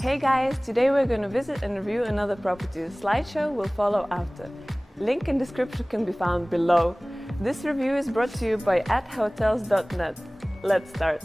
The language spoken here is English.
Hey guys, today we're going to visit and review another property. The slideshow will follow after. Link in description can be found below. This review is brought to you by @hotels.net. Let's start.